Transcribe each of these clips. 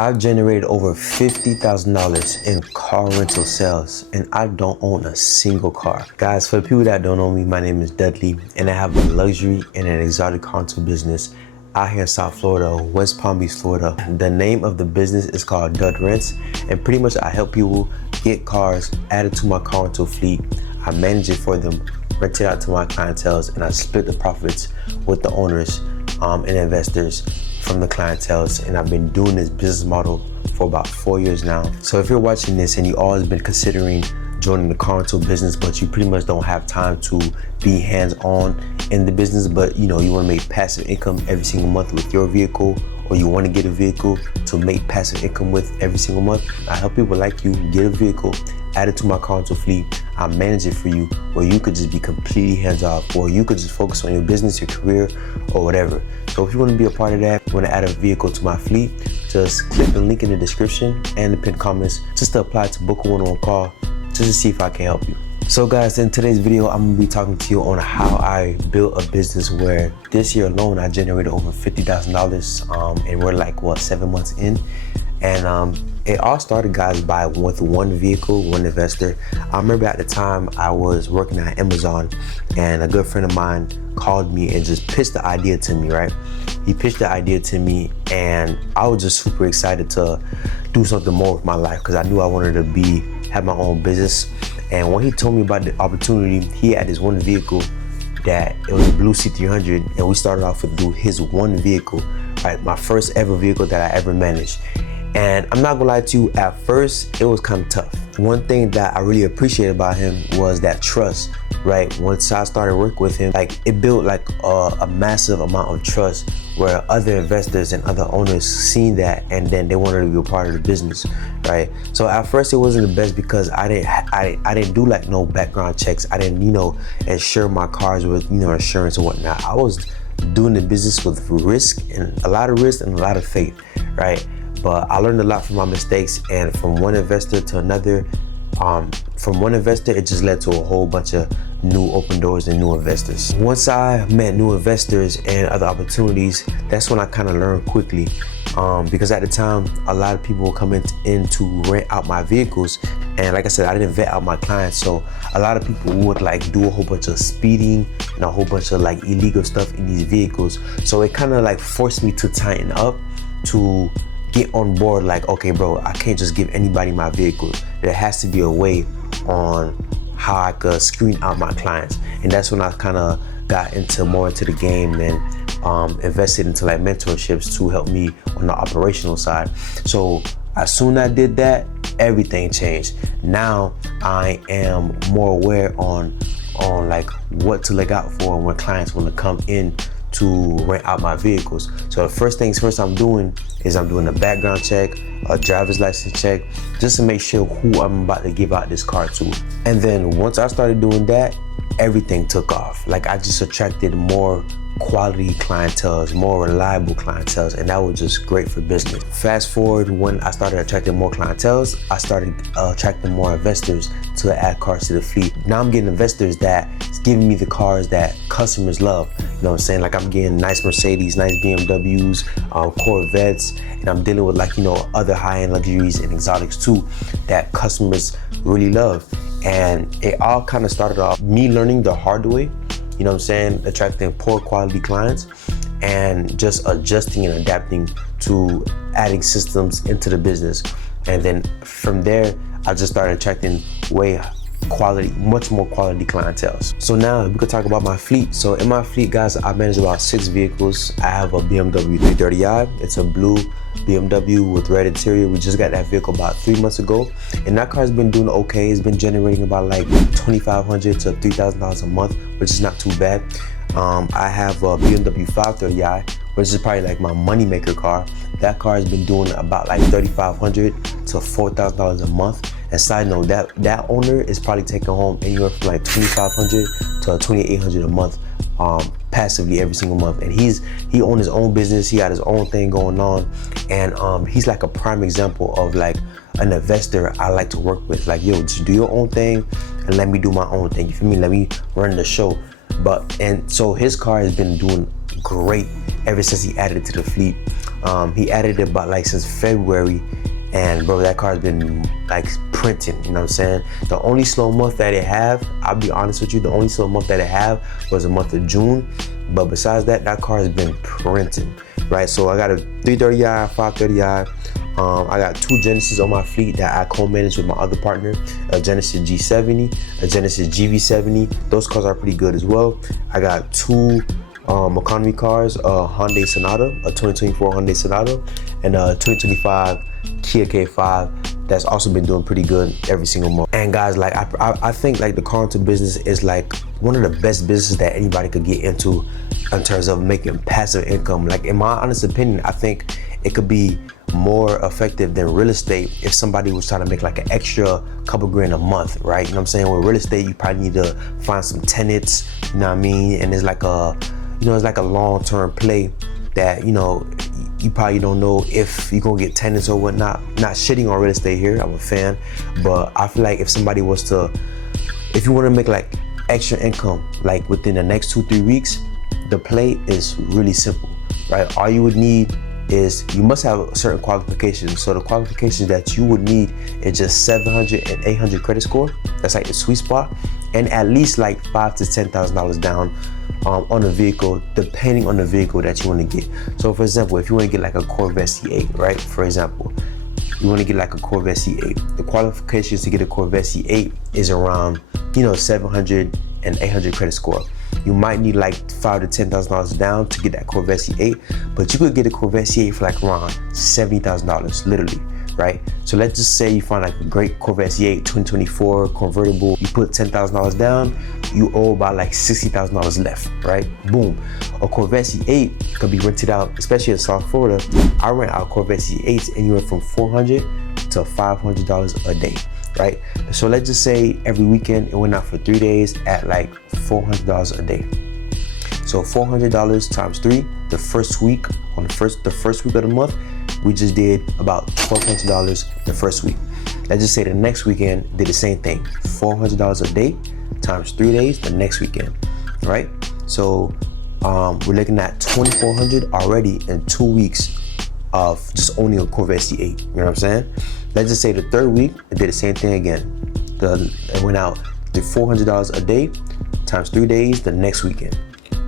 I've generated over $50,000 in car rental sales, and I don't own a single car. Guys, for the people that don't know me, my name is Dudley, and I have a luxury and an exotic car rental business out here in South Florida, West Palm Beach, Florida. The name of the business is called Dud Rents, and pretty much I help people get cars added to my car rental fleet. I manage it for them, rent it out to my clientele, and I split the profits with the owners and investors from the clientele. And I've been doing this business model for about 4 years now. So if you're watching this and you always been considering joining the car rental business, but you pretty much don't have time to be hands-on in the business, but you want to make passive income every single month with your vehicle, or you want to get a vehicle to make passive income with every single month, I help people like you get a vehicle, add it to my car rental fleet. I manage it for you, where you could just be completely hands-off, or you could just focus on your business, your career, or whatever. So if you want to be a part of that, you want to add a vehicle to my fleet, just click the link in the description and the pinned comments just to apply to book a one-on-one call, just to see if I can help you. So guys, in today's video, I'm gonna be talking to you on how I built a business where this year alone, I generated over $50,000, and we're like, 7 months in. And it all started, guys, with one vehicle, one investor. I remember at the time I was working at Amazon, and a good friend of mine called me and just pitched the idea to me, right? He pitched the idea to me, and I was just super excited to do something more with my life, because I knew I wanted to have my own business. And when he told me about the opportunity, he had this one vehicle that it was a blue C300, and we started off with his one vehicle, right? My first ever vehicle that I ever managed. And I'm not gonna lie to you, at first it was kind of tough. One thing that I really appreciated about him was that trust, right? Once I started working with him, it built a massive amount of trust, where other investors and other owners seen that, and then they wanted to be a part of the business, right? So at first it wasn't the best, because I didn't do no background checks. I didn't insure my cars with insurance and whatnot. I was doing the business with risk, and a lot of risk and a lot of faith, right? But I learned a lot from my mistakes, and from one investor to another. From one investor, it just led to a whole bunch of new open doors and new investors. Once I met new investors and other opportunities, that's when I kind of learned quickly. Because at the time, a lot of people were coming in to rent out my vehicles. And like I said, I didn't vet out my clients. So a lot of people would do a whole bunch of speeding and a whole bunch of illegal stuff in these vehicles. So it kind of forced me to tighten up, to get on board, okay, bro, I can't just give anybody my vehicle. There has to be a way on how I could screen out my clients. And that's when I kind of got more into the game, and invested into mentorships to help me on the operational side. So as soon as I did that, everything changed. Now I am more aware on what to look out for when clients want to come in to rent out my vehicles. So the first things first I'm doing a background check, a driver's license check, just to make sure who I'm about to give out this car to. And then once I started doing that, everything took off. I just attracted more quality clientele, more reliable clientele, and that was just great for business. Fast forward, when I started attracting more clientele, I started attracting more investors to add cars to the fleet. Now I'm getting investors that's giving me the cars that customers love. You know what I'm saying? I'm getting nice Mercedes, nice BMWs, Corvettes, and I'm dealing with other high-end luxuries and exotics too that customers really love. And it all kind of started off me learning the hard way, you know what I'm saying, attracting poor quality clients, and just adjusting and adapting to adding systems into the business. And then from there, I just started attracting much more quality clientele. So now we could talk about my fleet. So in my fleet, guys, I manage about 6 vehicles. I have a BMW 330i. It's a blue BMW with red interior. We just got that vehicle about 3 months ago, and that car's been doing okay. It's been generating about $2,500 to $3,000 a month, which is not too bad. I have a BMW 530i, which is probably my money maker car. That car has been doing about $3,500 to $4,000 a month. And side note, that owner is probably taking home anywhere from $2,500 to $2,800 a month, passively every single month. And he owns his own business. He got his own thing going on, and he's a prime example of an investor I like to work with. Yo, just do your own thing and let me do my own thing. You feel me? Let me run the show. And so his car has been doing great ever since he added it to the fleet. He added it about like since February, and bro, that car's been like printing, you know what I'm saying? The only slow month that it have, I'll be honest with you, the only slow month that it have was the month of June. But besides that, that car has been printing, right? So I got a 330i, 530i. I got two Genesis on my fleet that I co-manage with my other partner, a Genesis G70, a Genesis GV70. Those cars are pretty good as well. I got two economy cars, a Hyundai Sonata, a 2024 Hyundai Sonata, and a 2025 Kia K5 that's also been doing pretty good every single month. And guys, like I think like the car rental business is like one of the best businesses that anybody could get into in terms of making passive income. Like in my honest opinion, I think it could be more effective than real estate if somebody was trying to make like an extra couple grand a month, right? You know what I'm saying? With real estate, you probably need to find some tenants, you know what I mean? And it's like a, you know, it's like a long-term play that, you know, you probably don't know if you're gonna get tenants or whatnot. Not shitting on real estate here, I'm a fan, but I feel like if somebody was to, if you wanna make like extra income, like within the next 2-3 weeks, the play is really simple, right? All you would need is you must have certain qualifications. So the qualifications that you would need is just 700 and 800 credit score. That's like the sweet spot, and at least like $5,000 to $10,000 down on a vehicle, depending on the vehicle that you want to get. So for example, if you want to get like a Corvette C8, right? For example, you want to get like a Corvette C8. The qualifications to get a Corvette C8 is around, you know, 700 and 800 credit score. You might need like $5,000 to $10,000 down to get that Corvette C8, but you could get a Corvette C8 for like around $70,000, literally, right? So let's just say you find like a great Corvette C8 2024 convertible. You put $10,000 down, you owe about like $60,000 left, right? Boom. A Corvette C8 could be rented out, especially in South Florida. I rent out Corvette C8s anywhere from $400 to $500 a day, right? So let's just say every weekend it went out for 3 days at like $400 a day. So $400 times 3, the first week, on the first week of the month, we just did about $1,200 the first week. Let's just say the next weekend did the same thing, $400 a day times 3 days the next weekend, right? So we're looking at $2,400 already in 2 weeks of just owning a Corvette C8, you know what I'm saying? Let's just say the third week, it did the same thing again. It went out to $400 a day times 3 days the next weekend.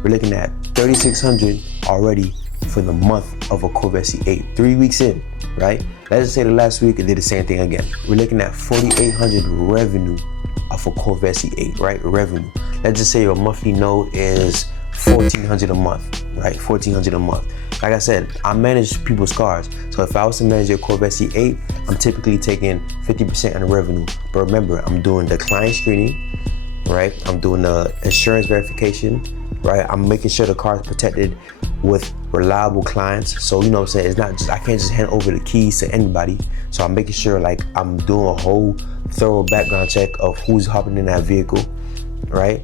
We're looking at $3,600 already for the month of a Corvette C8, 3 weeks in, right? Let's just say the last week, it did the same thing again. We're looking at $4,800 revenue of a Corvette C8, right? Revenue. Let's just say your monthly note is $1,400 a month, right? $1,400 a month. Like I said, I manage people's cars. So if I was to manage your Corvette C8, I'm typically taking 50% of the revenue. But remember, I'm doing the client screening, right? I'm doing the insurance verification, right? I'm making sure the car is protected with reliable clients. So, you know what I'm saying? It's not just, I can't just hand over the keys to anybody. So I'm making sure like I'm doing a whole thorough background check of who's hopping in that vehicle, right?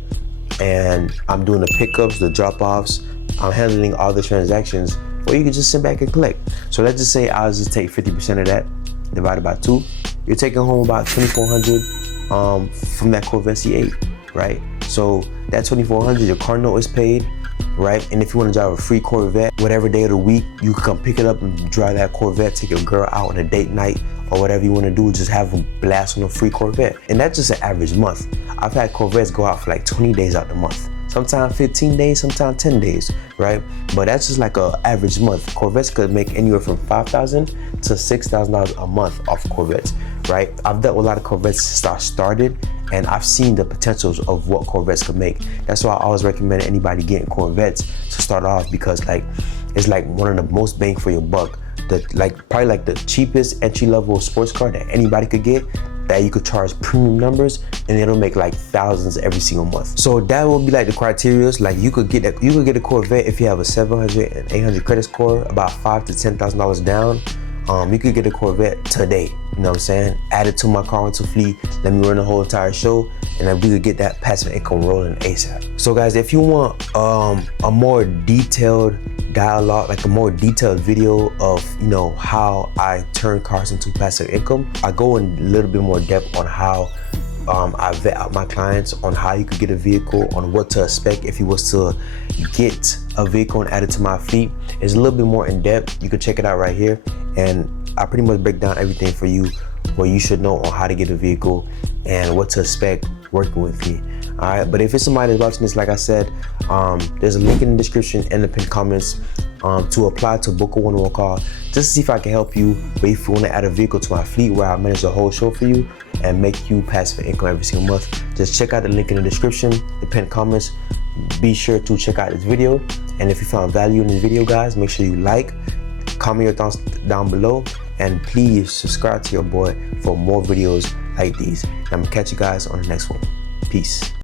And I'm doing the pickups, the drop-offs. I'm handling all the transactions, or you can just sit back and collect. So let's just say I'll just take 50% of that, divided by 2. You're taking home about $2,400 from that Corvette C8, right? So that $2,400, your car note is paid, right? And if you want to drive a free Corvette, whatever day of the week, you can come pick it up and drive that Corvette, take your girl out on a date night, or whatever you want to do, just have a blast on a free Corvette. And that's just an average month. I've had Corvettes go out for like 20 days out the month. Sometimes 15 days, sometimes 10 days, right? But that's just like an average month. Corvettes could make anywhere from $5,000 to $6,000 a month off Corvettes, right? I've dealt with a lot of Corvettes since I started, and I've seen the potentials of what Corvettes could make. That's why I always recommend anybody getting Corvettes to start off, because like it's like one of the most bang for your buck. Probably like the cheapest entry-level sports car that anybody could get, that you could charge premium numbers, and it'll make like thousands every single month. So that will be like the criteria. Like you could get a Corvette if you have a 700 and 800 credit score, about $5,000 to $10,000 down. You could get a Corvette today, you know what I'm saying? Add it to my car rental fleet, let me run the whole entire show, and then we could get that passive income rolling ASAP. So guys, if you want a more detailed dialogue, like a more detailed video of, you know, how I turn cars into passive income, I go in a little bit more depth on how I vet out my clients on how you could get a vehicle, on what to expect if you was to get a vehicle and add it to my fleet. It's a little bit more in depth. You can check it out right here, and I pretty much break down everything for you, what you should know on how to get a vehicle and what to expect working with me. All right, but if it's somebody that's watching this, like I said, there's a link in the description and the pinned comments to apply to book a one-on-one call, just to see if I can help you. But if you want to add a vehicle to my fleet where I manage the whole show for you and make you passive income every single month, just check out the link in the description, the pinned comments. Be sure to check out this video, and if you found value in this video, guys, make sure you like, comment your thoughts down below, and please subscribe to your boy for more videos like these. I'm gonna catch you guys on the next one. Peace.